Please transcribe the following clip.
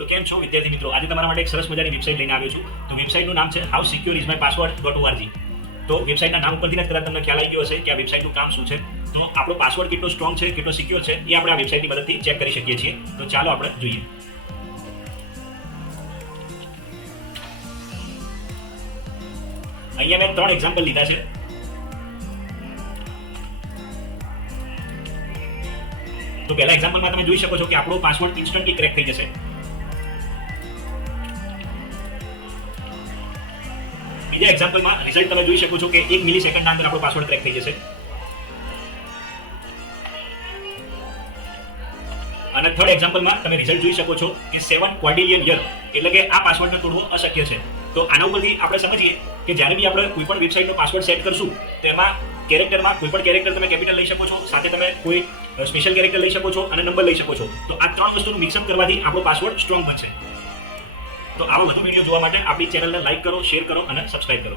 તો કેમ છો વિદ્યાર્થી મિત્રો? આજે તમારા માટે એક સરસ મજાની વેબસાઇટ લઈને આવ્યો છું. તો વેબસાઇટનું નામ છે howsecureismypassword.org. તો વેબસાઇટના નામ ઉપરથી જ કદાચ તમને ખ્યાલ આવી ગયો હશે કે આ વેબસાઇટનું કામ શું છે. તો આપણો પાસવર્ડ કેટલો સ્ટ્રોંગ છે, કેટલો સિક્યોર છે, એ આપણે આ વેબસાઇટની મદદથી ચેક કરી શકીએ છીએ. તો ચાલો આપણે જોઈએ. અહીંયા મેં 3 એક્ઝામ્પલ લીધા છે. તો પહેલા એક્ઝામ્પલમાં તમે જોઈ શકો છો કે આપણો પાસવર્ડ ઇન્સ્ટન્ટલી ક્રેક થઈ જશે. બીજા એક્ઝામ્પલમાં રિઝલ્ટ તમે જોઈ શકો છો કે 1 મિલિસેકન્ડના અંદર આપણો પાસવર્ડ ક્રેક થઈ જશે. અને થર્ડ એક્ઝામ્પલમાં તમે રિઝલ્ટ જોઈ શકો છો કે 7 ક્વાડ્રિલિયન યર, એટલે કે આ પાસવર્ડને તોડવો અશક્ય છે. તો આના ઉપરથી આપણે સમજીએ કે જ્યારે બી આપણે કોઈ પણ વેબસાઇટનો પાસવર્ડ સેટ કરશું તો એમાં કેરેક્ટરમાં કોઈ પણ કેરેક્ટર તમે કેપિટલ લઈ શકો છો, સાથે તમે કોઈ સ્પેશિયલ કેરેક્ટર લઈ શકો છો અને નંબર લઈ શકો છો. તો આ 3 વસ્તુનું મિક્સઅપ કરવાથી આપણો પાસવર્ડ સ્ટ્રોંગ બનશે. તો આવા વધુ વિડીયો જોવા માટે આપણી ચેનલને લાઈક કરો, શેર કરો અને સબસ્ક્રાઇબ કરો.